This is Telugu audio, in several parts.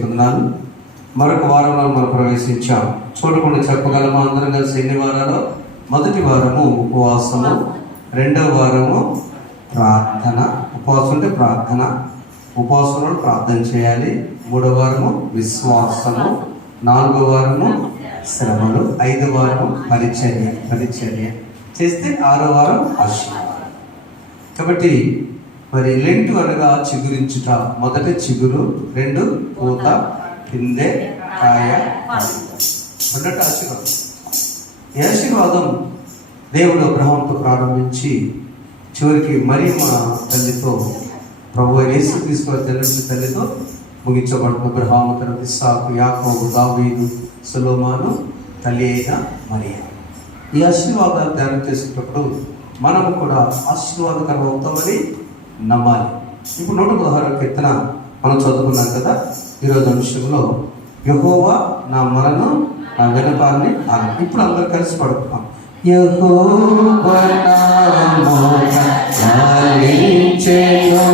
కొందనాలు. మరొక వారంలో మనం ప్రవేశించాం. చూడకుండా చెప్పగలమా అందరం కలిసి ఎన్ని వారాలు? మొదటి వారము ఉపవాసము, రెండవ వారము ప్రార్థన. ఉపవాసం అంటే ప్రార్థన, ఉపవాసంలో ప్రార్థన చేయాలి. మూడవ వారము విశ్వాసము, నాలుగో వారము శ్రమలు, ఐదో వారము పరిచర్య చేస్తే ఆరో వారం ఆశీర్వాదం. కాబట్టి మరి లెంటు అనగా చిగురించుట. మొదటి చిగురు, రెండు పూత, పిందె, కాయ, అన్నట్టు ఆశీర్వాదం. ఈ ఆశీర్వాదం దేవుడు అబ్రహాముతో ప్రారంభించి చివరికి మరియమ్మ తల్లితో, ప్రభు యేసుక్రీస్తు తల్లితో ముగించబడుతున్న అబ్రహాము తర్వాత ఇస్సాకు, యాకోబు, దావీదు, సొలొమోను, తల్లి అయిన మరియ. ఈ ఆశీర్వాదాలు ధ్యానం చేసేటప్పుడు మనము కూడా ఆశీర్వాదకరం అవుతామని నమ్మాలి. ఇప్పుడు 116 కీర్తన మనం చదువుకున్నాం కదా. ఈరోజు అంశంలో యెహోవా నా మొరను, నా విన్నపాన్ని ఆలకించెను. ఇప్పుడు అందరూ కలిసి పడుకున్నాం. యెహోవా నా మొర ఆలకించెను,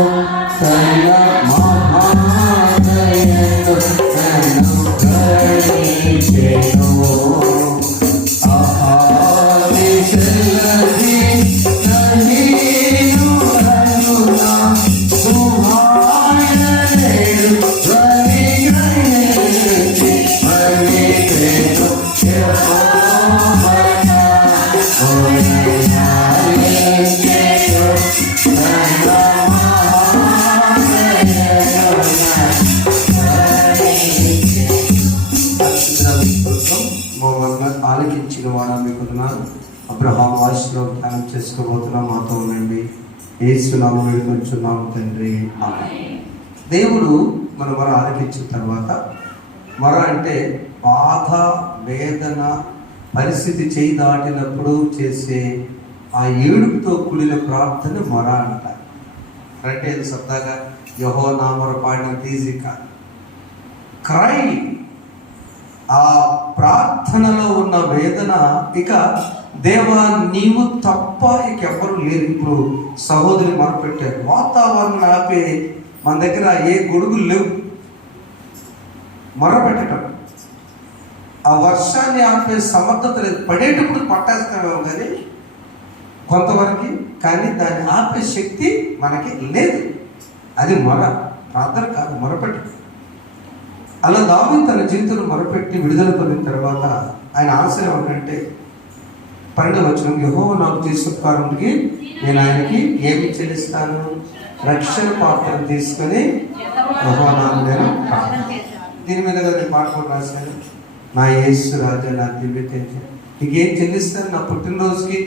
తన మహాదయను నన్ను కరుణించెను. ఆలకించిన వాడు మీకున్నాను. అబ్రహాము ఆశలో ధ్యానం చేసుకోబోతున్నాం. మాతో ఉండండి. యేసు నామములో వేడుకొంచున్నాము తండ్రి, ఆమేన్. దేవుడు మన మొర ఆలకించిన తర్వాత, మొర అంటే బాధ, వేదన, పరిస్థితి చేయి దాటినప్పుడు చేసే ఆ ఏడుపుతో కూడిన ప్రార్థన మొర అంటారు. అంటే అది సరదాగా యెహోవా నా మొర పాడినంత ఈజీ కాదు. క్రై, ఆ ప్రార్థనలో ఉన్న వేదన, ఇక దేవా నీవు తప్ప ఇక ఎవరు లేరు. ఇప్పుడు సహోదరి మొరపెట్టారు. వాతావరణం ఆపే మన దగ్గర ఏ గొడుగులు లేవు. మొరపెట్టడం, ఆ వర్షాన్ని ఆపే సమర్థత లేదు. పడేటప్పుడు పట్టేస్తామేమో కానీ కొంతవరకు, కానీ దాన్ని ఆపే శక్తి మనకి లేదు. అది మొర, ప్రార్థన కాదు, మొరపెట్టడం. అలా దావీదు తన జీవితంలో మొరపెట్టి విడుదల పొందిన తర్వాత ఆయన ఆశయం ఏంటంటే 12వ వచనం, యెహోవా నాకు చేసిన ఉపకారానికి నేను ఆయనకి ఏమి చెల్లిస్తాను? రక్షణ పాత్రను తీసుకొని యెహోవా నామమున నేను ప్రార్థన. దీని మీద నేను పాట కూడా రాశాను. నా యేసు రాజా, నా దివ్య తేజ, నీకేం చెల్లిస్తాను? నా పుట్టినరోజుకి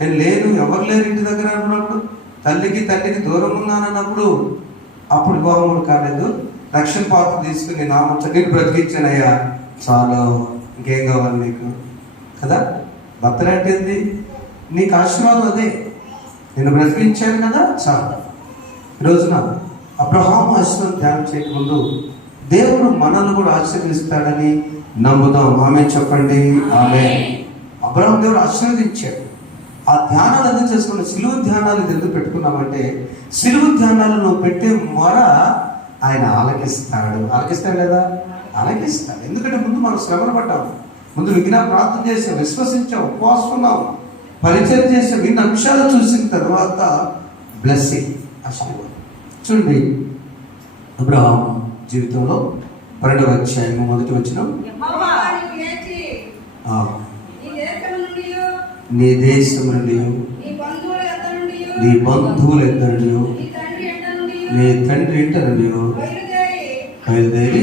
నేను లేను, ఎవరు లేరు ఇంటి దగ్గర అన్నప్పుడు, తల్లికి తండ్రికి దూరం ఉన్నానన్నప్పుడు, అప్పుడు వివాహములు కాలేదు. రక్షణ పాత్ర తీసుకుని నామం నేను బ్రతికించానయ్యా, చాలు, ఇంకేం కావాలి నీకు కదా. భర్తలు అంటే నీకు ఆశీర్వాదం అదే, నేను బ్రతికించాను కదా, చాలు. ఈరోజున అబ్రహాము ఆశీర్వాదం ధ్యానం చేయకముందు దేవుడు మనల్ని కూడా ఆశీర్వదిస్తాడని నమ్ముదాం. ఆమేన్ చెప్పండి. ఆమేన్. అబ్రహాము దేవుడు ఆశీర్వదించాడు. ఆ ధ్యానాలు ఎందుకు చేసుకున్నాం? సిలువ ధ్యానాలు ఎందుకు పెట్టుకున్నామంటే, సిలువ ధ్యానాలను పెట్టే మొర ఆయన ఆలకిస్తాడు. ఆలకిస్తాడు లేదా? ఆలకిస్తాడు. ఎందుకంటే ముందు మనం శ్రమను పడ్డాము, ముందు విఘ్న ప్రార్థన చేసాం, విశ్వసించాం, ఉపవాసం ఉన్నాం, పరిచయం చేసాం. ఇన్ని అంశాలు చూసిన తర్వాత బ్లెస్సింగ్, ఆశీర్వాదం. చూడండి, అబ్రహాము జీవితంలో 12వ అధ్యాయము 1వ వచనం, నీ దేశం నుండి, నీ బంధువుల ఎద్దరు, నీ తండ్రి ఇంట నుండి బయలుదేరి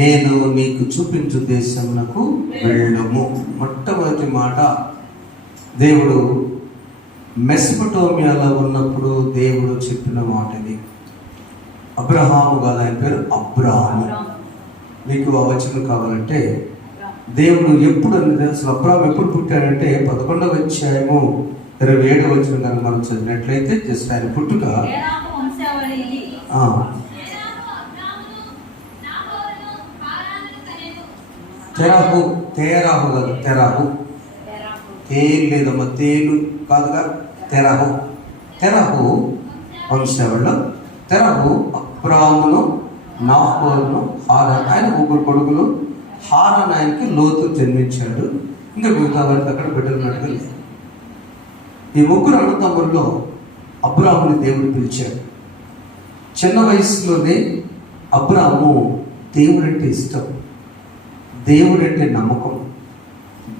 నేను నీకు చూపించు దేశమునకు వెళ్ళము. మొట్టమొదటి మాట దేవుడు మెసొపొటేమియాలో ఉన్నప్పుడు దేవుడు చెప్పిన మాట ఇది. అబ్రహాము కాదు, ఆయన పేరు అబ్రాహాము. మీకు ఆ వచనం కావాలంటే దేవుడు ఎప్పుడు అనేది, అసలు అబ్రహాము ఎప్పుడు పుట్టాడంటే 11వ అధ్యాయము 27వ వచనం కనుక మనం చదివినట్లయితే జస్ట్ ఆయన పుట్టుక తెరాహు కాదు, తెరాహు, తేలు లేదమ్మా, తేలు కాదుగా, తెరాహు వంశావళిలో తెరాహు అబ్రాహామును, నాహోరును, హారాన్. ఆయన ముగ్గురు కొడుకులు. హారాన్ ఆయనకి లోతు జన్మించాడు. ఇంకా మిగతా వారికి అక్కడ బిడ్డలు ఉన్నట్టుగా లేదు. ఈ ముగ్గురు అన్నదమ్ముల్లో అబ్రాహాముని దేవుడు పిలిచాడు. చిన్న వయసులోనే అబ్రాహాము దేవుడంటే ఇష్టం, దేవుడంటే నమ్మకం,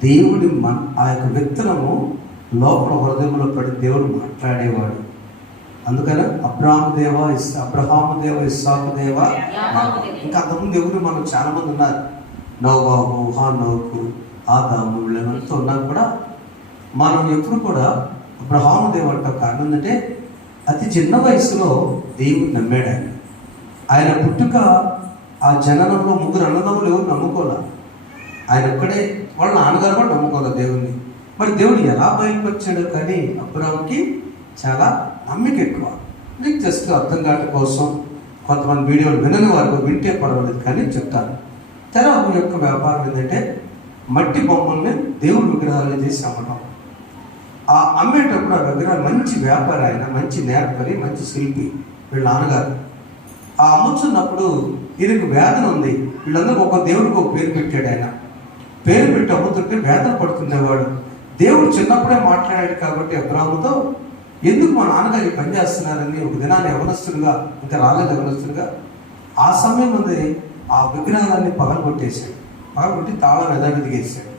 దేవుడి ఆ యొక్క విత్తనము లోపల హృదయంలో పడి దేవుడు మాట్లాడేవాడు. అందుకని అబ్రాహాము దేవ, ఇస్సాకు దేవ. ఇంకా అంతకుముందు ఎవరు మనం చాలా మంది ఉన్నారు. నోవాహు, హానోకు, ఆదాము, వీళ్ళంతా ఉన్నారు కూడా. మనం ఎప్పుడు కూడా అబ్రహాము దేవ అంటే కారణం ఏంటంటే అతి చిన్న వయసులో దేవుడు నమ్మాడు. ఆయన పుట్టుక, ఆ జననంలో ముగ్గురు అన్నదమ్ములు ఎవరు నమ్ముకోలే. ఆయన ఒక్కడే, వాళ్ళ నాన్నగారు కూడా నమ్ముకోలే దేవుణ్ణి. మరి దేవుడు ఎలా బయలుపరిచాడు? కానీ అబ్రాహాముకి చాలా నమ్మిక ఎక్కువ. మీకు జస్ట్ అర్థం కావడం కోసం కొంతమంది వీడియోలు వినని వారికి వింటే పర్వాలేదు కానీ చెప్తాను. తెరవు యొక్క వ్యాపారం ఏంటంటే మట్టి బొమ్మల్ని దేవుడి విగ్రహాలను చేసి అమ్మటం. ఆ అమ్మేటప్పుడు ఆ విగ్రహాలు మంచి వ్యాపారి, ఆయన మంచి నేర్పరి, మంచి శిల్పి వీళ్ళ నాన్నగారు. ఆ అమ్ముతున్నప్పుడు ఈయనకు వేదన ఉంది. వీళ్ళందరూ ఒక దేవుడికి ఒక పేరు పెట్టాడు. ఆయన పేరు పెట్టి అమ్ముతుంటే వేదన పడుతుండేవాడు. దేవుడు చిన్నప్పుడే మాట్లాడాడు కాబట్టి అబ్రాహాముతో, ఎందుకు మా నాన్నగారు పని చేస్తున్నారని ఒక దినాన్ని యవనస్తుడుగా, ఇంకా రాలేదు యవనస్తుడుగా, ఆ సమయం ఉంది ఆ విగ్రహాలన్నీ పగలగొట్టేశాడు. పగలగొట్టి తాళం యథావిధిగా వేసాడు.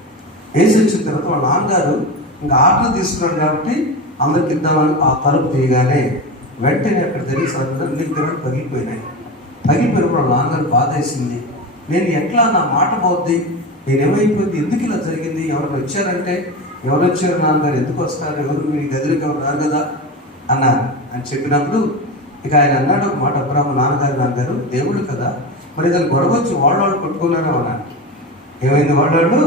వేసి వచ్చిన తర్వాత వాళ్ళ నాన్నగారు ఇంకా ఆటలు తీసుకున్నాడు కాబట్టి అందరికి ఇద్దామని ఆ తలుపు తీయగానే వెంటనే అక్కడ తెలిసి అన్ని విగ్రహాలు పగిలిపోయినాయి. పగిలిపోయినప్పుడు వాళ్ళ నాన్నగారు బాధ వేసింది. నేను ఎట్లా, నా మాట పోద్ది, నేనేమైపోయింది, ఎందుకు ఇలా జరిగింది, ఎవరైనా వచ్చారంటే ఎవరు వచ్చారు నాన్నగారు, ఎందుకు వస్తారు, ఎవరు మీ గదిలోకి ఎవరు రారు కదా అన్నారు. అని చెప్పినప్పుడు ఇక ఆయన అన్నాడు ఒక మాట, అబ్రాహాము నాన్నగారు దేవుడు కదా, మరి ఇతను గొడవ వచ్చి వాళ్ళు కొట్టుకున్నారా అన్నాడు. ఏమైంది? వాళ్ళు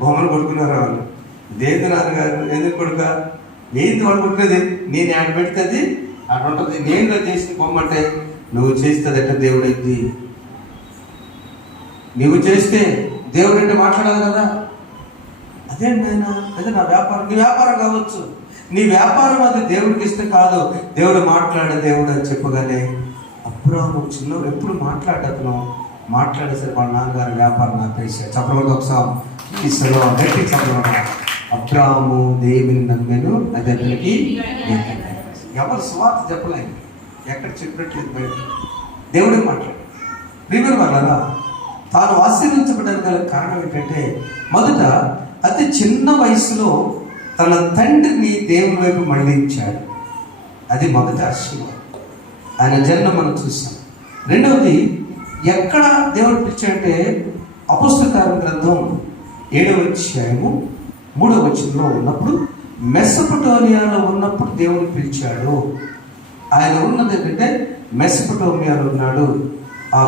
బొమ్మలు కొట్టుకున్నారా వాళ్ళు. లేదు నాన్నగారు, ఎందుకు కొడుక, ఏంది వాళ్ళు కొట్టుకునేది, నేను ఆడ పెడుతుంది అక్కడ ఉంటుంది, నేను చేసిన బొమ్మ అంటే నువ్వు చేస్తుంది అంటే దేవుడైంది, నువ్వు చేస్తే దేవుడు అంటే మాట్లాడాలి కదా. అదేంటి నాయన, అదే నా వ్యాపారం, నీ వ్యాపారం కావచ్చు, నీ వ్యాపారం అది దేవుడికి ఇస్తే కాదు, దేవుడు మాట్లాడే దేవుడు అని చెప్పగానే అబ్రాహాము చిన్న ఎప్పుడు మాట్లాడతను మాట్లాడేసరికి వాళ్ళ నాన్నగారు వ్యాపారం ఆపేసాడు. చెప్పలేదు ఒకసారి ఇస్తాను గట్టి చెప్పడం. అబ్రాహాము దేవుని నమ్మాను, అది అతనికి ఎవరు స్వార్థ చెప్పలేదు, ఎక్కడ చెప్పినట్లేదు, బయట దేవుడే మాట్లాడు. ప్రియమైన వాళ్ళరా, తాను ఆశీర్వించబడడానికి గల కారణం ఏంటంటే మొదట అతి చిన్న వయసులో తన తండ్రిని దేవుని వైపు మళ్ళించాడు. అది మొదటి ఆశీర్వాదం. ఆయన జన్మ మనం చూసాం. రెండవది, ఎక్కడ దేవుడు పిలిచాడంటే అపొస్తలుల కార్యముల గ్రంథం 7వ అధ్యాయము 3వ వచనంలో ఉన్నప్పుడు, మెసొపొటేమియాలో ఉన్నప్పుడు దేవుడు పిలిచాడు. ఆయన ఉన్నది ఏంటంటే మెసొపొటేమియాలో ఉన్నాడు. ఆ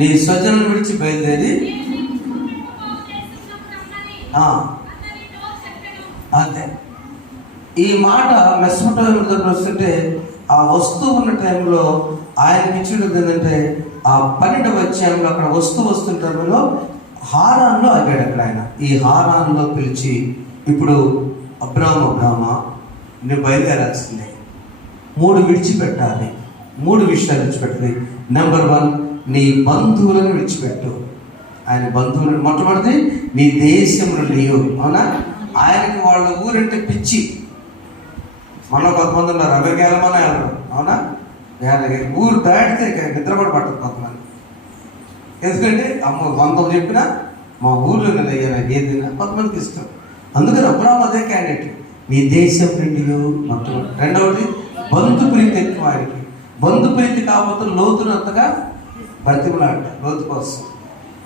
నీ స్వజనులను విడిచి బయలుదేరి అంతే. ఈ మాట మెసొపొటేమియా దగ్గర వస్తుంటే ఆ వస్తువు ఉన్న టైంలో ఆయనకి ఇచ్చినది ఏంటంటే ఆ 12వ అధ్యాయంలో అక్కడ వస్తున్న టైంలో హారాన్లో ఆగాడు. అక్కడ ఆయన ఈ హారాన్లో పిలిచి, ఇప్పుడు అబ్రామా నువ్వు బయలుదేరాల్సిందే, 3 విడిచిపెట్టాలి, 3 విషయాలు విడిచిపెట్టాలి. నెంబర్ 1, నీ బంధువులను విడిచిపెట్టు. ఆయన బంధువులను మొట్టమొదటి నీ దేశం నుండి. అవునా, ఆయనకి వాళ్ళ ఊరంటే పిచ్చి. మన కొంతమంది ఉన్నారు అమెరికాలమనే వెళ్ళరు. అవునా, ఊరు దాటితే నిద్ర కూడా పట్టదు కొంతమంది. ఎందుకంటే అమ్మ 100 చెప్పినా మా ఊర్లో ఏదైనా కొంతమందికి ఇష్టం. అందుకని అబ్రాహాము అదే క్యాండిడేట్, నీ దేశం నుండి మొత్తం. రెండవది, బంధు ప్రీతి ఎక్కువ ఆయనకి. బంధు ప్రీతి కాకపోతే లోతునంతగా బ్రతిమలాట లోతు కోసం.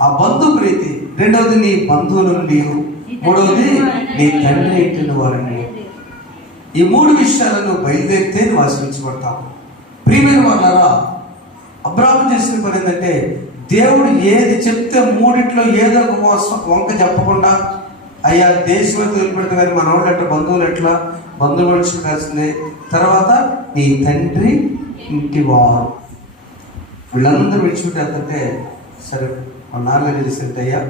ఆ బంధు ప్రీతి. రెండవది, నీ బంధువుల నుండి. మూడవది, నీ తండ్రి ఇంటిన వారిని. ఈ 3 విషయాలను బయలుదేరితే నువ్వు ఆశ్రయించబడతావు. ప్రియమైన వాళ్ళారా, అబ్రాహాము చేసిన పని ఏంటంటే దేవుడు ఏది చెప్తే 3 ఏదో ఒక వంక చెప్పకుండా, అయ్యా దేశం అయితే వదిలిపెడతా కానీ మన వాళ్ళు ఎట్లా, బంధువులు ఎట్లా, బంధువులు విడిచిపెట్టాల్సిందే. తర్వాత నీ తండ్రి ఇంటి వారు, వీళ్ళందరూ విడిచిపెట్టేస్తుంటే సరే మా నాన్నగారు చేసేది, అయ్యా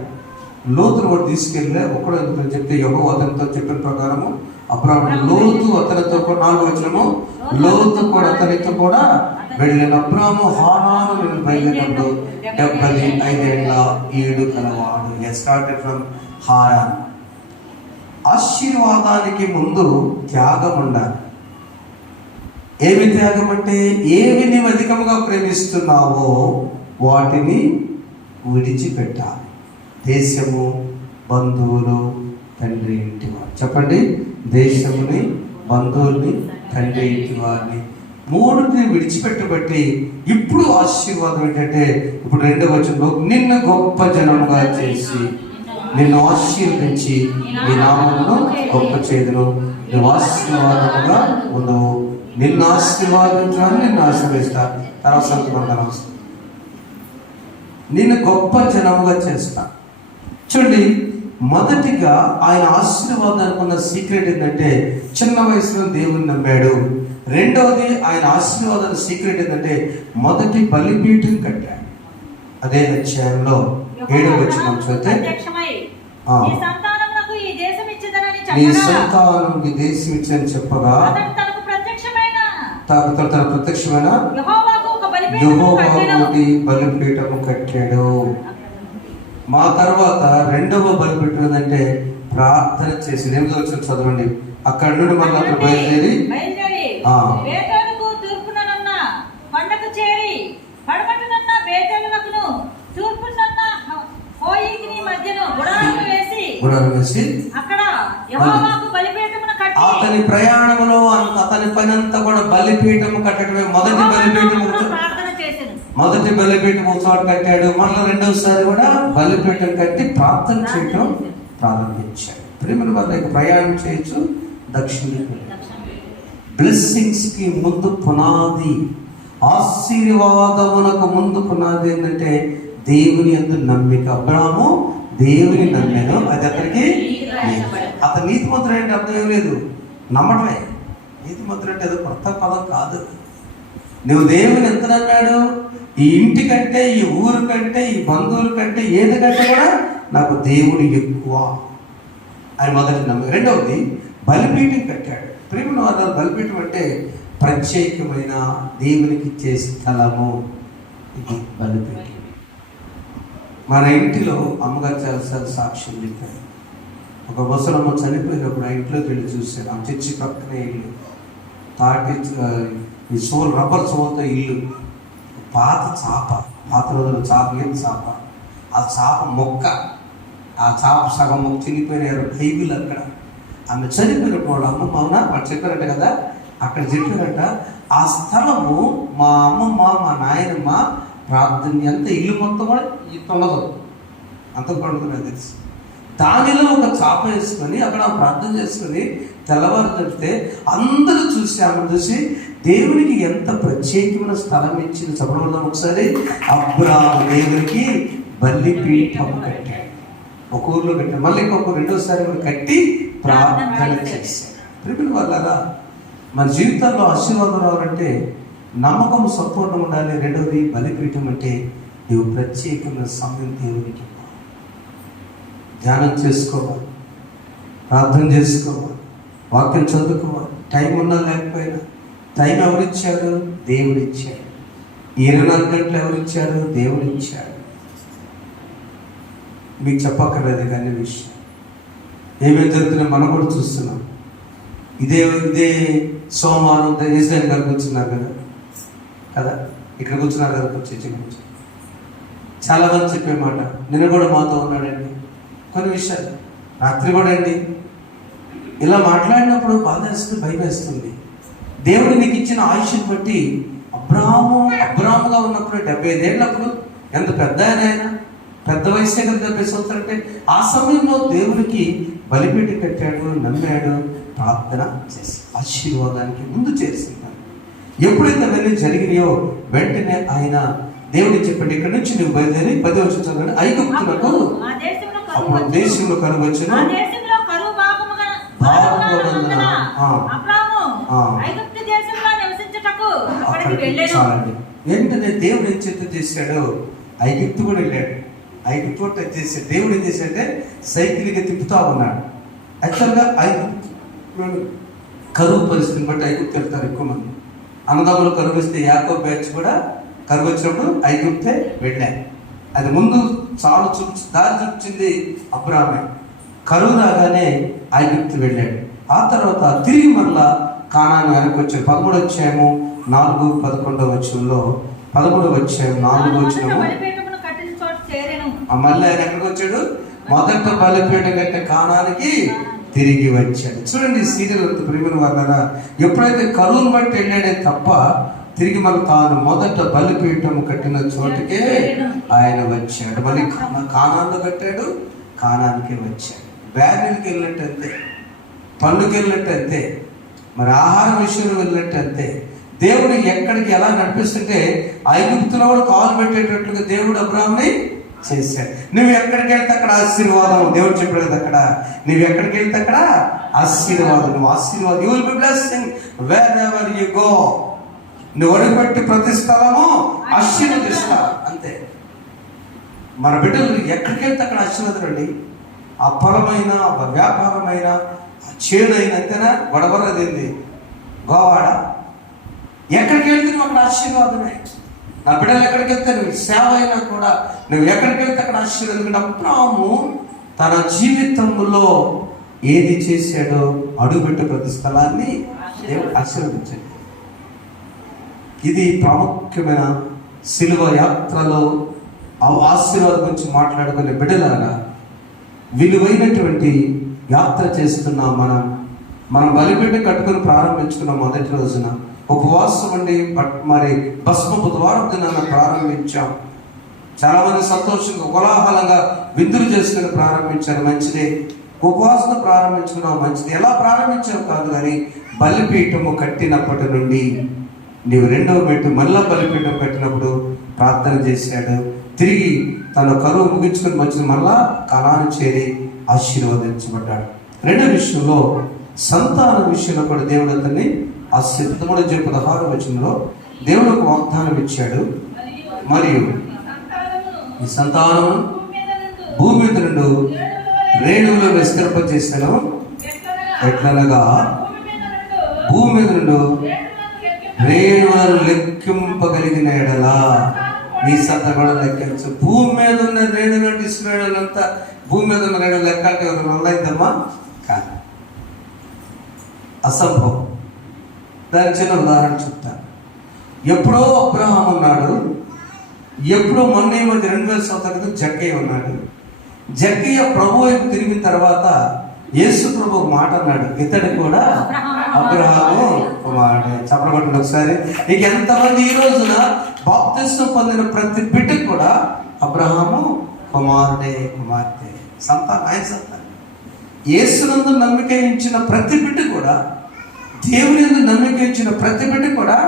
లోతును కూడా తీసుకెళ్ళే ఒక్కడో ఎందుకు చెప్తే యెహోవా అతనితో చెప్పిన ప్రకారము అబ్రాహాము లోతు అతనితో కూడా 4వ వచనము, లోతు కూడా అతనితో కూడా వెళ్ళిన. అబ్రాహాము హారాను నుండి బయలుదేరినప్పుడు 75 కలవాడు. Started from Haran. ఆశీర్వాదానికి ముందు త్యాగం ఉండాలి. ఏమి త్యాగం అంటే, ఏమి నీవు అధికముగా ప్రేమిస్తున్నావో వాటిని విడిచిపెట్టాలి. దేశము, బంధువులు, తండ్రి ఇంటి వారు. చెప్పండి, దేశముని, బంధువుల్ని, తండ్రి ఇంటి వారిని, మూడుని విడిచిపెట్టబట్టి ఇప్పుడు ఆశీర్వాదం ఏంటంటే, ఇప్పుడు 2వ వచనంలో, నిన్ను గొప్ప జనముగా చేసి నిన్ను ఆశీర్వదించి నీ నామమును గొప్ప చేదును, నువ్వు ఆశీర్వాదముగా ఉండవు. నిన్ను ఆశీర్వాదించాలని నిన్ను ఆశీర్వదిస్తా. తర్వాత సంతకం అవసరం. నిన్ను గొప్ప జనముగా చేస్తా. చూడండి, మొదటిగా ఆయన ఆశీర్వాదానికి ఉన్న సీక్రెట్ ఏంటంటే, చిన్న వయసులో దేవుని నమ్మాడు. రెండవది, ఆయన ఆశీర్వాదానికి సీక్రెట్ ఏంటంటే, మొదటి బలిపీఠం కట్టాడు. అదే అధ్యాయంలో 7వ వచనం చదివితే, నీ సంతానంకి దేశం ఇచ్చని చెప్పగా తన ప్రత్యక్షమైన యెహోవాకు బలిపీఠము కట్టాడు. మా తర్వాత 2వ బలిపీఠం ఏంటంటే ప్రార్థన చేసి. 8వ వచనం చదవండి. అక్కడి నుండి మళ్ళీ అక్కడ బయలుదేరి అతని ప్రయాణంలో అతని పని అంతా కూడా బలిపీఠము కట్టడమే. మొదటి బలిపీఠం ఒక చోట కట్టాడు. మళ్ళీ 2వసారి కూడా బలిపీఠం కట్టి ప్రార్థన చేయటం ప్రారంభించాడు. ప్రేమల వల్ల ప్రయాణం చేయొచ్చు. దక్షిణ బ్లెస్సింగ్స్ కి ముందు పునాది, ఆశీర్వాదమునకు ముందు పునాది ఏంటంటే దేవుని యందు నమ్మిక. అబ్రాహాము దేవుని నమ్మాను, అది అతనికి అతని నీతిమంతుడు అంటే అర్థం ఏం లేదు, నమ్మటమే. నీతిమంతుడు అంటే ఏదో కొత్త పదం కాదు. నువ్వు దేవుని ఎంత నమ్మాడు? ఈ ఇంటి కంటే, ఈ ఊరు కంటే, ఈ బంధువుల కంటే, ఏది కంటే కూడా నాకు దేవుడు ఎక్కువ అని మొదటి నమ్మ. రెండవది బలిపీఠం కట్టాడు. ప్రేమ వాళ్ళ బలిపీఠం అంటే ప్రత్యేకమైన దేవునికి ఇచ్చే స్థలము. ఇది బలిపీఠం. మన ఇంటిలో అమ్మగారు చాలాసార్లు సాక్ష్యం చెప్పారు. ఒక ముసలమ్మ చనిపోయినప్పుడు ఆ ఇంట్లోకి వెళ్ళి చూశాను. ఆ చర్చి పక్కనే ఇల్లు, తాటి ఈ సోల్ రబ్బర్ సోల్తో ఇల్లు, పాత చాప, పాత రోజుల చాప, ఏం చాప, ఆ చాప మొక్క, ఆ చాప సగం మొక్క చినిపోయినారు. బైబిల్ అక్కడ. ఆమె చనిపోయినప్పుడు వాళ్ళ అమ్మమ్మ వాళ్ళు చెప్పారట కదా, అక్కడ చెప్పారట ఆ స్థలము మా అమ్మమ్మ మా నాయనమ్మ ప్రార్థన అంతా ఇల్లు మొత్తం కూడా ఇంత ఉండదు, అంత పడుతున్నది తెలుసు. దానిలో ఒక చాప వేసుకొని అక్కడ ప్రార్థన చేసుకొని తెల్లవారు చెప్తే అందరూ చూసి ఆమె చూసి దేవునికి ఎంత ప్రత్యేకమైన స్థలం ఇచ్చింది చెప్పడం. ఒకసారి అబ్రాహాము దేవునికి బలిపీఠం కట్టాడు. ఒక ఊర్లో కట్టాడు. మళ్ళీ ఇంకొక 2వసారి కూడా కట్టి ప్రార్థన చేశాడు. ప్రియుల వల్ల మన జీవితాల్లో ఆశీర్వాదం రావాలంటే నమ్మకం సంపూర్ణం ఉండాలి. రెండవది బలిపీఠం అంటే నువ్వు ప్రత్యేకమైన సమయం దేవునికి ధ్యానం చేసుకోవాలి, ప్రార్థన చేసుకోవాలి, వాక్యం చదువుకోవాలి. టైం ఉన్నా లేకపోయినా టైం ఎవరిచ్చాడు? దేవుడు ఇచ్చాడు. 24 గంటలు ఎవరిచ్చాడు? దేవుడు ఇచ్చాడు. మీకు చెప్పక్కర్లేదు కానీ విషయం ఏమేమి జరుగుతున్నాయో మనం కూడా చూస్తున్నాం. ఇదే సోమవారం ఇజ్రాయెల్ గారు కూర్చున్నారు కదా, ఇక్కడ కూర్చున్నారు కదా, చర్చి కూర్చొని చాలా మంది చెప్పే మాట. నిన్న కూడా మాతో ఉన్నాడండి. కొన్ని విషయాలు రాత్రి కూడా అండి ఇలా మాట్లాడినప్పుడు బాధ వేస్తుంది, భయం వేస్తుంది. దేవుడు నీకు ఇచ్చిన ఆయుష్ని బట్టి అబ్రాహాముగా ఉన్నప్పుడు 75 ఏళ్ళప్పుడు ఎంత పెద్ద ఆయన, పెద్ద వయసే కదా 70 సంవత్సరాలు అంటే, ఆ సమయంలో దేవుడికి బలిపీఠం కట్టాడు, నమ్మాడు, ప్రార్థన చేసి ఆశీర్వాదానికి ముందు చేసింది. ఎప్పుడైతే అవన్నీ జరిగినాయో వెంటనే ఆయన దేవుడికి చెప్పండి, ఇక్కడ నుంచి నువ్వు బయలుదేరి 10వ వచనం చదవండి. ఐగుప్తునకు అప్పుడు దేశంలో కరువు వచ్చిన చాలండి. వెంటనే దేవుడు ఏం చేత చేశాడు? ఐగుప్తు కూడా వెళ్ళాడు. ఐగుప్తు కూడా చేశాడు. దేవుడు ఏం చేశాడంటే సైకిల్గా తిప్పుతా ఉన్నాడు. యాక్చువల్గా ఐగుప్తు కరువు పరిస్థితిని బట్టి ఐగుప్తు వెళ్తారు ఎక్కువ మంది. అన్నదమ్ములు కరువు ఇస్తే యాకోబు బ్యాచ్ కూడా కరువు వచ్చినప్పుడు ఐగుప్తే వెళ్ళారు. అది ముందు చాలు దారి చూపించింది అబ్రామే. కరువు రాగానే ఐగుప్తు వెళ్ళాడు. ఆ తర్వాత తిరిగి మరలా కానాను వెనక్కి వచ్చాడు. 13 అధ్యాయము 4-11 వచనంలో 13 అధ్యాయం 4 వచనము మళ్ళీ ఆయన ఎక్కడికి వచ్చాడు? మొదట బలిపీఠం కట్టే కానానికి తిరిగి వచ్చాడు. చూడండి సీరియల్ అంత ప్రేమను వాళ్ళరా, ఎప్పుడైతే కరువును బట్టి వెళ్ళాడే తప్ప తిరిగి మళ్ళీ తాను మొదట బలిపీఠం కట్టిన చోటుకే ఆయన వచ్చాడు. మళ్ళీ కానాన్లో కట్టాడు, కానానికి వచ్చాడు. బ్యాబిల్కి వెళ్ళినట్టు అంతే, పన్నుకి వెళ్ళినట్టు అంతే, మరి ఆహారం విషయంలో వెళ్ళినట్టు అంతే. దేవుడు ఎక్కడికి ఎలా నడిపిస్తుంటే ఐగుప్తులో కూడా కాలు పెట్టేటట్లుగా దేవుడు అబ్రాహాముని చేశాడు. నువ్వు ఎక్కడికి వెళ్తే అక్కడ ఆశీర్వాదం. దేవుడు చెప్పాడు కదా, అక్కడ నువ్వు ఎక్కడికి వెళ్తే అక్కడ ఆశీర్వాదం. నువ్వు ఆశీర్వాదం, you will be blessing wear ever you go. నువ్వు అడుగుపెట్టి ప్రతి స్థలము ఆశీర్వదిస్తా అంతే. మన బిడ్డలు ఎక్కడికి వెళ్తే అక్కడ ఆశీర్వాదం అండి. ఆ పొలమైన, వ్యాపారమైన, చేడైన అంతేనా, గొడవరదేంది గోవాడ, ఎక్కడికి వెళ్తే నువ్వు అక్కడ ఆశీర్వాదమే. నా బిడ్డలు ఎక్కడికి వెళ్తే నువ్వు సేవ అయినా కూడా నువ్వు ఎక్కడికి వెళ్తే అక్కడ ఆశీర్వాదం. ఎందుకంటే అబ్రాహాము తన జీవితంలో ఏది చేశాడో అడుగుపెట్టే ప్రతి స్థలాన్ని దేవుడు ఆశీర్వదించాడు. ఇది ప్రాముఖ్యమైన సిలువ యాత్రలో ఆశీర్వాదం గురించి మాట్లాడుకునే బిడ్డలాగా విలువైనటువంటి యాత్ర చేస్తున్నాం. మనం బలిపీఠం కట్టుకుని ప్రారంభించుకున్నాం. మొదటి రోజున ఉపవాసం అండి, మరి భస్మ బుధవారం దినాన్ని ప్రారంభించాం. చాలా మంది సంతోషంగా కోలాహలంగా విందులు చేసుకుని ప్రారంభించారు, మంచిదే. ఉపవాసం ప్రారంభించుకున్నాం, మంచిది. ఎలా ప్రారంభించావు కాదు, కానీ బలిపీఠము కట్టినప్పటి నుండి నీవు రెండవ మెట్టు మళ్ళా బలిపీఠం కట్టినప్పుడు ప్రార్థన చేశాడు. తిరిగి తన కరువు ముగించుకుని మంచిది మళ్ళా కనాను చేరి ఆశీర్వదించబడ్డాడు. రెండో విషయంలో సంతాన విషయంలో కూడా దేవుడు అతన్ని ఆశీర్వదించాడు. 16 వచనంలో దేవుడు ఒక వాగ్దానం ఇచ్చాడు. మరియు ఈ సంతానం భూమి మీద నుండి రేణువులు విస్తరింపజేశాను. ఎట్లనగా భూమి మీద నుండి రేణువులను లెక్కింపగలిగిన ఎడలా నీ సంత కూడా లెక్కించు. భూమి మీద ఉన్న రేణువులు అంటే ఇస్రాయేలులంతా భూమి మీద ఉన్న రేణువులు లెక్క అంటే ఎవరు వల్లైందమ్మా? కాదు, అసంభవం. దానికి చిన్న ఉదాహరణ చెప్తాను. ఎప్పుడో అబ్రహాం ఉన్నాడు, ఎప్పుడో మొన్న 2000 సంవత్సరాల క్రితం జక్కయ్య ఉన్నాడు. జక్కయ్య ప్రభు వైపు తిరిగిన తర్వాత యేసు ప్రభు ఒక మాట అన్నాడు, ఇతడు కూడా అబ్రహాము కుమారుడే. చెప్పబట్టిన ఒకసారి. ఇక ఎంతమంది ఈ రోజున బాప్తిస్మం పొందిన ప్రతి బిడ్డ కూడా అబ్రహాము కుమారుడే, కుమార్తె, సంతానం, ఆయన సంతానం. యేసునందు నమ్మిక ఉంచిన ప్రతి బిడ్డ కూడా, దేవుని యందు నమ్మిక ఉంచిన ప్రతి బిడ్డ కూడా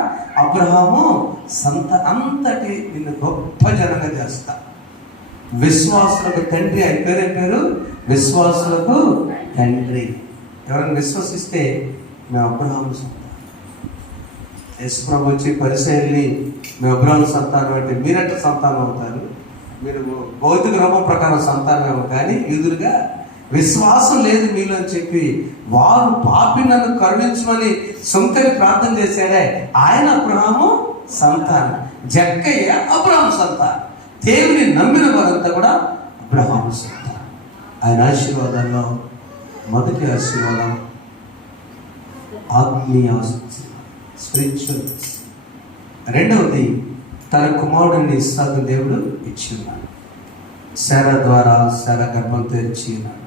అబ్రహాము అంతటి నిన్ను గొప్ప జనంగా చేస్తా. విశ్వాసులకు తండ్రి ఆయన పేరు విశ్వాసులకు తండ్రి. ఎవరైనా విశ్వసిస్తే మేము అబ్రహాము సంతానం. యేసు ప్రభు వచ్చి పరిసయ్యుల్ని మేము అబ్రహాము సంతానం అంటే మీరంటే సంతానం అవుతారు, మీరు భౌతిక రూపం ప్రకారం సంతానం, కానీ ఎదురుగా విశ్వాసం లేదు మీలో అని చెప్పి వారు పాపి నన్ను కరుణించమని సొంతని ప్రార్థన చేశాడే, ఆయన అబ్రహాము సంతానం. జక్కయ్య అబ్రహాము సంతానం. దేవుని నమ్మిన వారంతా కూడా అబ్రహాము సంతానం. ఆయన ఆశీర్వాదాల్లో మొదటి ఆశీర్వాదం ఆత్మీయ స్పిరిచువల్. రెండవది తన కుమారుడిని ఇస్సాకు దేవుడు ఇచ్చి ఉన్నాడు. శారా ద్వారా శారా గర్భం తెరిచి ఉన్నాడు.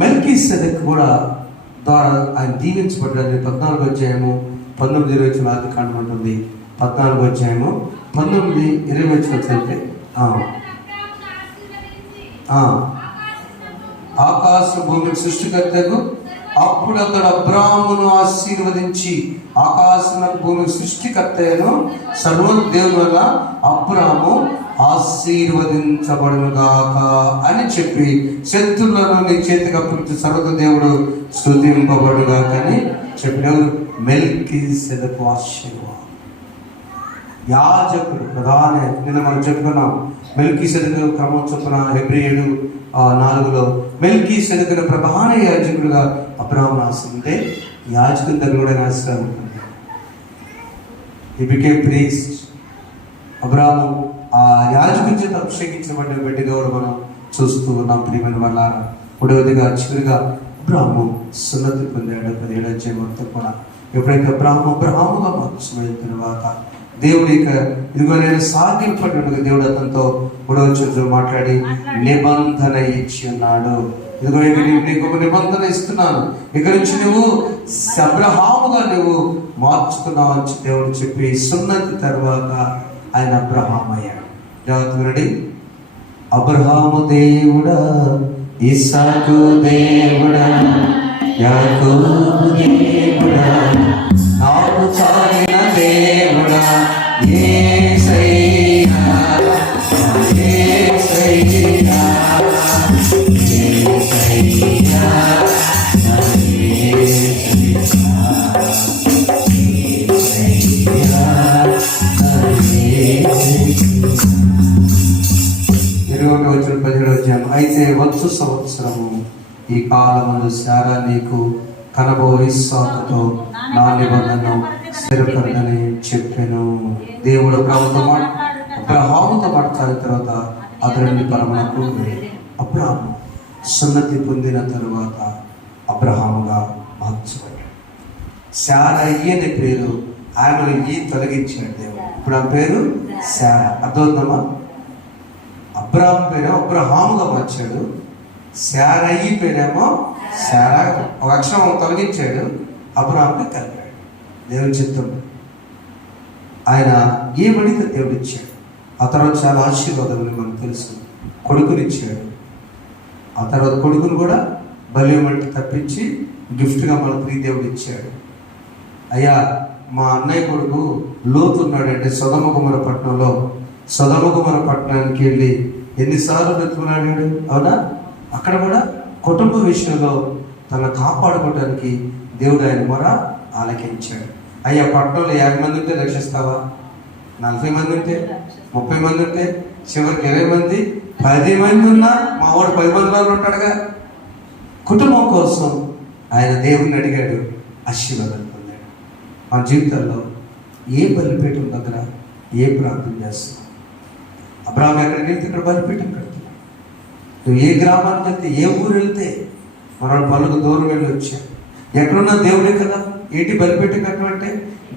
మెల్కీసెదెకు కూడా ద్వారా ఆయన దీవించబడ్డాడు. 14 అధ్యాయము 19-20 ఆదికాండం ఉంటుంది. 14 అధ్యాయము 19-20 చదివితే ఆకాశ భూమి సృష్టికర్తకు అప్పుడు అతడు అబ్రాహామును ఆశీర్వదించి, ఆకాశం భూమికి సృష్టికర్తను సర్వోన్నత దేవుని వల్ల అబ్రాహాము ఆశీర్వదించబడును గాక అని చెప్పి, శత్రువులను నీ చేతికి అప్పగించి సర్వోన్నత దేవుడు స్తుతింపబడును గాక అని చెప్పినప్పుడు మెల్కీసెదెకు ఆశీర్వాదం. యాజకుడు ప్రధాన, నిన్న మనం చెప్పుకున్నాం. మెల్కీసెదెకు క్రమం చొప్పున హెబ్రీయుడు 4లో మెల్కీసెదెకును ప్రధాన యాజకుడుగా అబ్రాహామును ఆశ్రయింటే యాజకుని దగ్గర కూడా ఆశ్రయం ఉంటుంది. He became priest. అబ్రాహాము ఆ యాజకుని చేత అభిషేకించబడిన బిడ్డగా కూడా మనం చూస్తూ ఉన్నాం. ప్రియమైన వాళ్ళారా, మూడవదిగా చివరిగా అబ్రాహాము సున్నతి పొందాడు. 17వ అధ్యాయం అంతా కూడా ఎప్పుడైతే అబ్రాహాముగా మార్చబడిన తర్వాత దేవుడి ఇదిగో నేను సాగిలపడినట్టుగా దేవుడు అతనితో 3వ వచనంలో మాట్లాడి నిబంధన ఇచ్చి ఉన్నాడు. ఇదిగో నీకు ఒక నిబంధన ఇస్తున్నాను, ఇక నుంచి నువ్వు అబ్రహాముగా నువ్వు మార్చుకున్నావు అని దేవుడు చెప్పి సున్నతి తర్వాత ఆయన అబ్రహాము అయ్యాడు. జాగ్రత్త, అబ్రహాము దేవుడా, ఇస్సాకు దేవుడా, యాకోబు దేవుడా, నాకు చాలిన దేవుడా, యేసయ్యా, యేసయ్యా, యేసయ్యా, అయితే వచ్చు సంవత్సరము ఈ కాలమందు శారా నీకు కనబో ఇస్సాకుతో నా నిబంధనను స్థిరపరదని చెప్పాను. దేవుడు అబ్రహాముతో మాట్లాడిన తర్వాత అతని పరమకు అబ్రహాము సున్నతి పొందిన తరువాత అబ్రహాముగా మార్చబడ్డాడు. శారా అనే పేరు ఆమెను తొలగించాడు దేవుడు. ఇప్పుడు ఆ పేరు శారా. అర్థమవుతుందమ్మా? అబ్రహాం పేరేమో అబ్రహాముగా మార్చాడు, శారయి పేరేమో శారా ఒక అక్షరం తొలగించాడు, అబ్రహాంని కలిపాడు. దేవుని చిత్తం. ఆయన ఏమడితే దేవుడు ఇచ్చాడు. ఆ తర్వాత చాలా ఆశీర్వాదములు మనకు తెలుసు. కొడుకునిచ్చాడు. ఆ తర్వాత కొడుకును కూడా బల్యమంటి తప్పించి గిఫ్ట్గా మన ప్రియ దేవుడు ఇచ్చాడు. అయ్యా, మా అన్నయ్య కొడుకు లోతు ఉన్నాడంటే సొదొమ గుమ్మర పట్టణంలో, సొదొమ గుమ్మర పట్టణానికి వెళ్ళి ఎన్నిసార్లు బ్రతుకున్నాడు. అవునా? అక్కడ కూడా కుటుంబ విషయంలో తనను కాపాడుకోవడానికి దేవుడు ఆయన మొర ఆలకించాడు. అయ్యా, పట్టణంలో 50 మంది ఉంటే రక్షిస్తావా? 40 మంది ఉంటే, 30 మంది ఉంటే, చివరికి 20 మంది, 10 మంది ఉన్నా మా వాడు 10 మందిలో ఉంటాడుగా. కుటుంబం కోసం ఆయన దేవుణ్ణి అడిగాడు, ఆశీర్వాదం పొందాడు. మన జీవితాల్లో ఏ బలిపీఠం దగ్గర ఏ ప్రార్థన చేస్తున్నాం? అబ్రహాము ఎక్కడికి వెళ్తే ఇక్కడ బలిపీఠం కడుతున్నాడు. నువ్వు ఏ గ్రామానికి వెళ్తే, ఏ ఊరు వెళ్తే, మన పనులకు దూరం వెళ్ళి వచ్చాడు. ఎక్కడున్నా దేవుడే కదా. ఏంటి బలిపీఠం కట్టడం అంటే?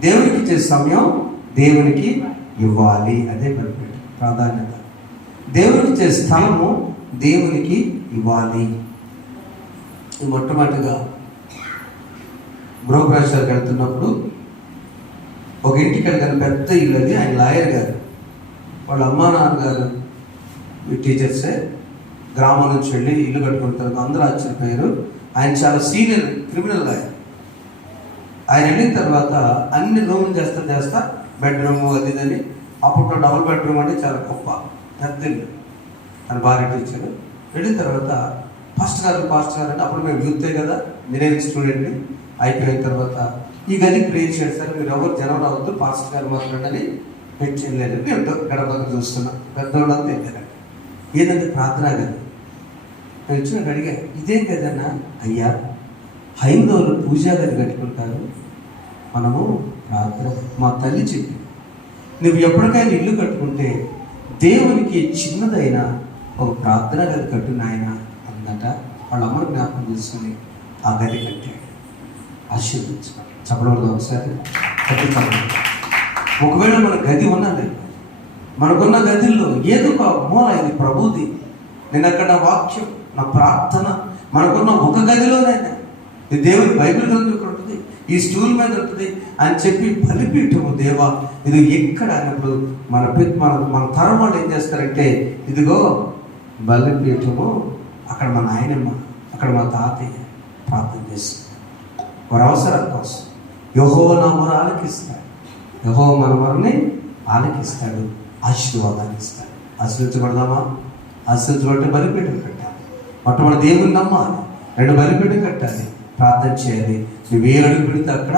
దేవునికి ఇచ్చే సమయం దేవునికి ఇవ్వాలి. అదే బలిపీఠం ప్రాధాన్యత. దేవునికి ఇచ్చే స్థలము దేవునికి ఇవ్వాలి. మొట్టమొదటిగా గృహప్రవేశాలకు వెళ్తున్నప్పుడు ఒక ఇంటికి వెళ్ళగానే పెద్ద ఇల్లు, అది ఆయన లాయర్ గారు, వాళ్ళ అమ్మా నాన్నగారు టీచర్సే, గ్రామం నుంచి వెళ్ళి ఇల్లు కట్టుకుంటారు. అందరూ ఆశ్చర్యపోయారు. ఆయన చాలా సీనియర్ క్రిమినల్ లాయర్. ఆయన వెళ్ళిన తర్వాత అన్ని రూములు చేస్తా బెడ్రూమ్ అది ఇదని. అప్పట్లో డబుల్ బెడ్రూమ్ అంటే చాలా గొప్ప పెద్ద ఇల్లు. ఆయన భార్య టీచర్. వెళ్ళిన తర్వాత పాస్టర్ గారు అంటే అప్పుడు మేము యూతే కదా, ఇంజనీరింగ్ స్టూడెంట్ని. అయిపోయిన తర్వాత ఈ గది ప్రేర్ చేస్తారు, మీరు ఎవరు జనం రావద్దు, పాస్టర్ గారు మాట్లాడని పెట్టలేదు. నేను గడపక చూస్తున్నా, పెద్దవాళ్ళంతా వెళ్ళారు. ఏదంటే ప్రార్థనా గది. నేను వచ్చినట్టు అడిగా, ఇదేం కదన్నా? అయ్యా, హైందవులు పూజా గది కట్టుకుంటారు, మనము ప్రార్థన. మా తల్లి చెప్పి, నువ్వు ఎప్పటికైనా ఇల్లు కట్టుకుంటే దేవునికి చిన్నదైన ఒక ప్రార్థనా గది కట్టు నాయన అందట. వాళ్ళ అమ్మను జ్ఞాపకం చేసుకుని ఆ గది కట్టాడు. ఆశీర్వదించుకోండి. చెప్పడం ఒకసారి ఒకవేళ మన గది ఉన్నది, మనకున్న గదిలో ఏదో ఒక మూల ఇది ప్రభుది. నేను అక్కడ నా వాక్యం, నా ప్రార్థన మనకున్న ఒక గదిలోనైనా దేవుని బైబిల్ గ్రంథం ఇక్కడ ఉంటుంది, ఈ స్టూల్ మీద ఉంటుంది అని చెప్పి బలిపీఠము దేవా ఇది ఎక్కడ అన్నప్పుడు మన తరం వాళ్ళు ఏం చేస్తారంటే, ఇదిగో బలిపీఠము, అక్కడ మా నాయనమ్మ, అక్కడ మా తాతయ్య ప్రార్థన చేస్తుంది వారి అవసరాల కోసం. యెహోవా నా మొర ఆలకిస్తాడు, యెహోవా మన మొరని ఆలకిస్తాడు, ఆశీర్వాదాన్ని ఇస్తాడు. ఆశీర్వించబడదామా? ఆశీర్వించబడితే బలిపీఠం కట్టాలి. మొట్టమొదటి దేవుని నమ్మాలి, 2 బలిపీఠం కట్టాలి, ప్రార్థన చేయాలి. నువ్వు ఏ అడుగు పెడితే అక్కడ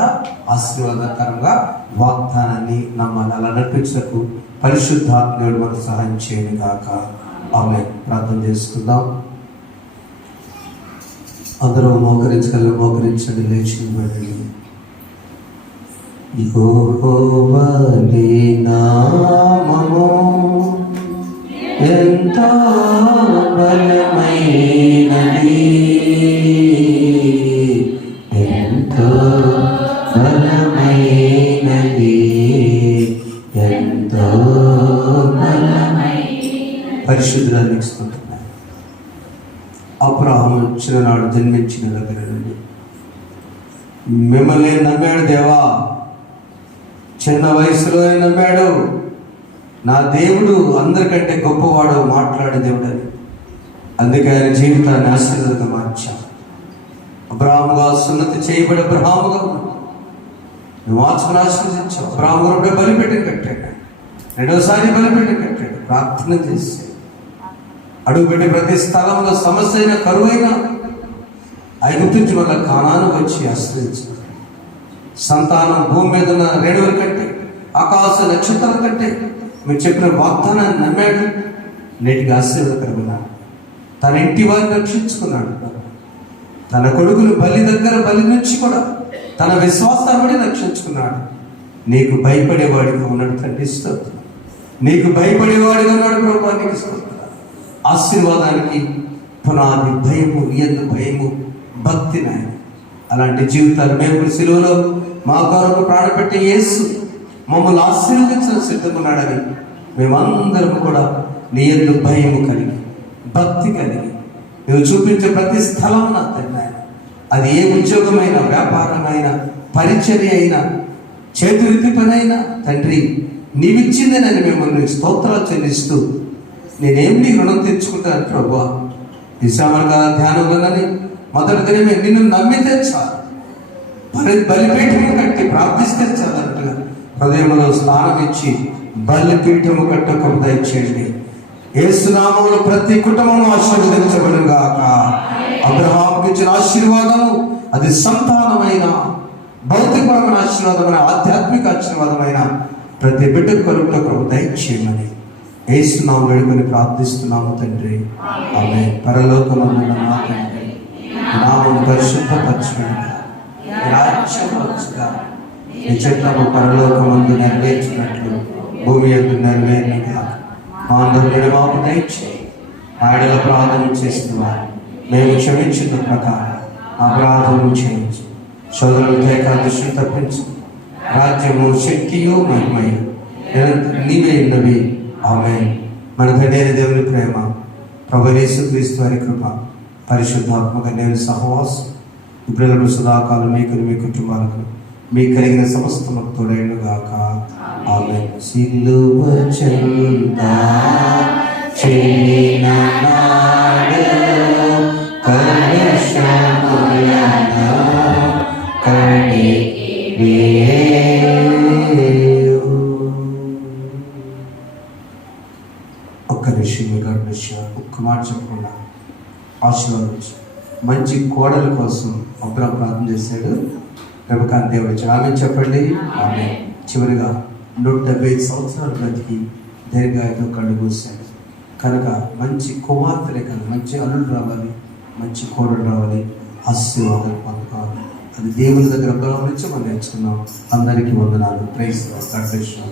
ఆశీర్వాదకరంగా వాగ్దానాన్ని నమ్మాలి. అలా నడిపించకు పరిశుద్ధాత్మడు మనకు సహాయం చేయను గాక. ఆమేన్. ప్రార్థన చేసుకుందాం. అందరూ మోకరించండి, లేచి నిలబడండి. యెహోవా నీ నామము ఎంతో బలమైనది, ఎంతో బలమైనది, ఎంతో పరిశుద్ధానికి స్తోత్రం. అబ్రహాము చిన్ననాడు జన్మించిన దగ్గర నుండి మిమ్మల్ని నమ్మాడు దేవా, చిన్న వయసులో నమ్మాడు. నా దేవుడు అందరికంటే గొప్పవాడు, మాట్లాడే దేవుడు అని. అందుకే ఆయన జీవితాన్ని ఆశీర్వాదంగా మార్చాడు. అబ్రహాముగా సున్నతి చేయబడి అబ్రహాముగా నువ్వు మార్చుకుని ఆశీర్వదించావు. అబ్రహాము గారు బలిపీఠం కట్టాడు, రెండోసారి బలిపీఠం కట్టాడు, ప్రార్థన చేశాడు. అడుగుపెట్టే ప్రతి స్థలంలో సమస్య అయినా, కరువైనా ఐగుప్తు నుంచి మళ్ళీ కానాను వచ్చి ఆశ్రయించాడు. సంతానం భూమి మీద ఉన్న రేణువుల కంటే, ఆకాశ నక్షత్రం కంటే మీరు చెప్పిన వాగ్దానాన్ని నమ్మాడు. నేటికి ఆశీర్వాదకరమైన తన ఇంటి వారిని రక్షించుకున్నాడు. తన కొడుకులు బలి నుంచి కూడా తన విశ్వాసాన్ని రక్షించుకున్నాడు. నీకు భయపడేవాడిగా ఉన్నాడు తండ్రి, స్తోత్రం. నీకు భయపడేవాడిగా ఉన్నాడు ప్రభువా, నీకు స్తోత్రం. ఆశీర్వాదానికి పునాది భయము, నియందు భయము, భక్తి నాయన. అలాంటి జీవితాలు మేము సిలువలో మా కొరకు ప్రాణపెట్టే యేసు మమ్మల్ని ఆశీర్వదించిన సిద్ధమున్నాడని మేమందరం కూడా నియందు భయము కలిగి, భక్తి కలిగి నువ్వు చూపించే ప్రతి స్థలం నా తండ్రి, అది ఏ ఉద్యోగమైనా, వ్యాపారమైన, పరిచర్య అయినా, చేతువృత్తి పనైనా తండ్రి నీవిచ్చిందేనని మిమ్మల్ని స్తోత్రాలు చెల్లిస్తూ నేనేం నీ రుణం తెచ్చుకుంటాను ప్రభువా. ఈ శ్రావణకాల ధ్యానంలోనని మొదటి దినమే నిన్ను నమ్మితే చాలు, బలిపీఠము కట్టి ప్రార్థిస్తే చాలంటుగా హృదయంలో స్థానం ఇచ్చి బలిపీఠము కట్టక దయచేయండి. యేసునామములో ప్రతి కుటుంబం ఆశీర్వదించబడును గాక. అబ్రహాముకి ఇచ్చిన ఆశీర్వాదము అది సంతానమైన, భౌతికపరమైన ఆశీర్వాదమైన, ఆధ్యాత్మిక ఆశీర్వాదమైన ప్రతి బిడ్డ కొరకు దయచేయమని యేసునామములో వేడుకొని ప్రార్థిస్తున్నాము తండ్రి, ఆమేన్. పరలోకమందున్న మా తండ్రి, నామము పరిశుద్ధపరచబడును, రాజ్యము వచ్చుగా, నీ చిత్తము పరలోకమందు నెరవేర్చినట్లు భూమి యందు నెరవేరునుగా. మా అందరిని మాకు దయచేయి. మా ఎడల ప్రార్థన చేస్తున్నారు మేము క్షమించిన ప్రకారం ఆ ప్రార్థన చేయించు. సోదరులతో ఏకాదశి తప్పించు. రాజ్యము, శక్తియు, మహిమయు నీవే ఉన్నవి. ఆమేన్. మన తండ్రి దేవుని ప్రేమ, ప్రభువైన యేసుక్రీస్తు వారి కృప, పరిశుద్ధాత్మక దేవుని సహవాసం ఇప్పుడు సదాకాలం మీకు, మీ కుటుంబాలకు, మీకు కలిగిన సమస్తముకు తోడైండు గాక. ఆమేన్. సిలువ చెంత చేరిన నాడు కలుషములను కడిగివేయు. ఒక్క నిమిషం ఒక్క మాట చెప్పకుండా ఆశీర్వాదించు. మంచి కోడల కోసం అబ్రహాము ప్రార్థన చేశాడు, రెబెక్కాను దేవుడు ఇచ్చాడు. ఆమె చెప్పండి. ఆమె చివరిగా 175 సంవత్సరాలు బ్రతికి దీర్ఘాయుతో కళ్ళు కూశాడు. కనుక మంచి కుమార్తెలే కాదు, మంచి అల్లుడు రావాలి, మంచి కోడలు రావాలి, ఆశీర్వాదాలు పొందుకోవాలి. అది దేవుని దగ్గర అబ్రహాము నుంచి మనం నేర్చుకున్నాం. అందరికీ వందనాలు. Praise Lord. God bless you.